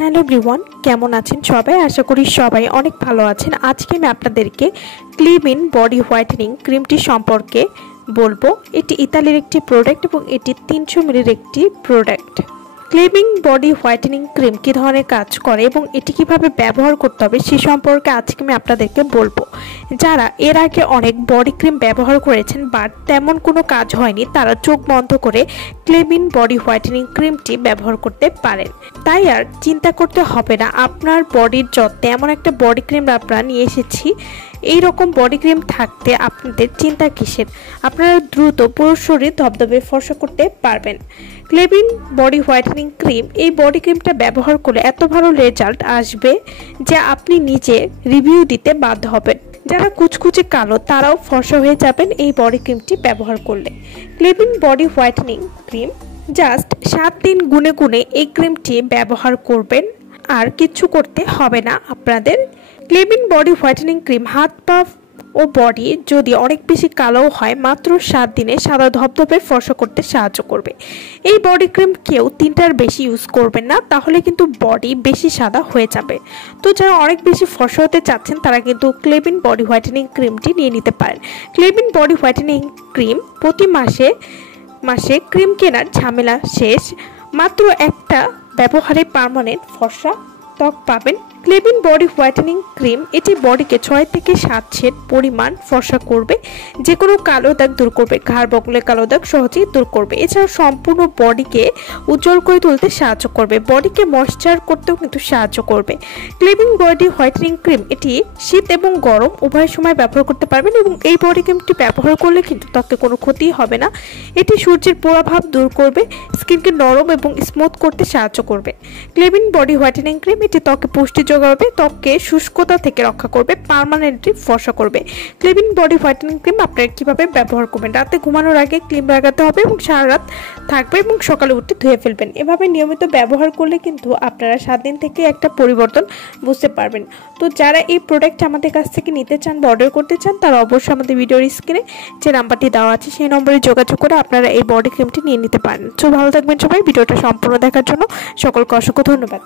Hello everyone, কেমন আছেন সবাই? আশা করি সবাই অনেক ভালো আছেন। আজকে আমি আপনাদেরকে ক্লিমিন বডি হোয়াইটেনিং ক্রিমটি সম্পর্কে বলবো। এটি ইতালির একটি প্রোডাক্ট এবং এটি 300 মিলির একটি প্রোডাক্ট। ক্লিমিন বডি হোয়াইটেনিং ক্রিম কী ধরনের কাজ করে এবং এটি কিভাবে ব্যবহার করতে হবে সে সম্পর্কে আজকে আমি আপনাদেরকে বলবো। যারা এর আগে অনেক বডি ক্রিম ব্যবহার করেছেন বাট তেমন কোনো কাজ হয়নি, তারা চোখ বন্ধ করে ক্লিমিন বডি হোয়াইটেনিং ক্রিমটি ব্যবহার করতে পারেন। তাই আর চিন্তা করতে হবে না আপনার বডির যত্নে এমন একটা বডি ক্রিম আমরা নিয়ে এসেছি। এই রকম বডি ক্রিম থাকতে আপনাদের চিন্তা কিসের? আপনারা দ্রুত পুরো শরীর ধবধবে ফর্সা করতে পারবেন। ক্লিমিন বডি হোয়াইটেনিং ক্রিম, এই বডি ক্রিমটা ব্যবহার করলে এত ভালো রেজাল্ট আসবে যে আপনি নিজে রিভিউ দিতে বাধ্য হবেন। যারা কুচকুচে কালো তারাও ফর্সা হয়ে যাবেন এই বডি ক্রিমটি ব্যবহার করলে। ক্লিমিন বডি হোয়াইটেনিং ক্রিম জাস্ট 7 দিন গুনে গুনে এই ক্রিমটি ব্যবহার করবেন, আর কিচ্ছু করতে হবে না আপনাদের। ক্লিমিন বডি হোয়াইটেনিং ক্রিম হাত পা ও বডি যদি অনেক বেশি কালো হয় মাত্র 7 দিনে সাদা ধবধবে ফর্সা করতে সাহায্য করবে। এই বডি ক্রিম কেউ 3টার বেশি ইউজ করবেন না, তাহলে কিন্তু বডি বেশি সাদা হয়ে যাবে। তো যারা অনেক বেশি ফর্সা হতে চাচ্ছেন তারা কিন্তু ক্লিমিন বডি হোয়াইটেনিং ক্রিমটি নিয়ে নিতে পারেন। ক্লিমিন বডি হোয়াইটেনিং ক্রিম প্রতি মাসে ক্রিম কেনার ঝামেলা শেষ। মাত্র একটা ব্যবহারে পার্মানেন্ট ফর্সা ত্বক পাবেন। ক্লিমিন বডি হোয়াইটেনিং ক্রিম এটি বডিকে 6 থেকে 7 শেড পরিমাণ ফর্সা করবে, যে কোনো কালো দাগ দূর করবে, ঘাড় বগলে কালো দাগ সহজেই দূর করবে। এছাড়াও সম্পূর্ণ বডিকে উজ্জ্বল করে তুলতে সাহায্য করবে, বডিকে ময়েশ্চার করতেও কিন্তু সাহায্য করবে। ক্লিমিন বডি হোয়াইটেনিং ক্রিম এটি শীত এবং গরম উভয় সময় ব্যবহার করতে পারবেন এবং এই বডি ক্রিমটি ব্যবহার করলে কিন্তু ত্বকে কোনো ক্ষতি হবে না। এটি সূর্যের প্রভাব দূর করবে, স্কিনকে নরম এবং স্মুথ করতে সাহায্য করবে। ক্লিমিন বডি হোয়াইটেনিং ক্রিম এটি ত্বকে পুষ্টি যোগাবে, ত্বককে শুষ্কতা থেকে রক্ষা করবে, পার্মানেন্টলি ফর্সা করবে। ক্লিমিন বডি হোয়াইটেনিং ক্রিম আপনারা কিভাবে ব্যবহার করবেন? রাতে ঘুমানোর আগে ক্রিম লাগাতে হবে এবং সারা রাত থাকবে এবং সকালে উঠে ধুয়ে ফেলবেন। এভাবে নিয়মিত ব্যবহার করলে কিন্তু আপনারা 7 দিন থেকে একটা পরিবর্তন বুঝতে পারবেন। তো যারা এই প্রোডাক্ট আমাদের কাছ থেকে নিতে চান বা অর্ডার করতে চান তারা অবশ্যই আমাদের ভিডিওর স্ক্রিনে যে নাম্বারটি দেওয়া আছে সেই নম্বরে যোগাযোগ করে আপনারা এই বডি ক্রিমটি নিয়ে নিতে পারেন। তো ভালো থাকবেন সবাই। ভিডিওটা সম্পূর্ণ দেখার জন্য সকলকে অসংখ্য ধন্যবাদ।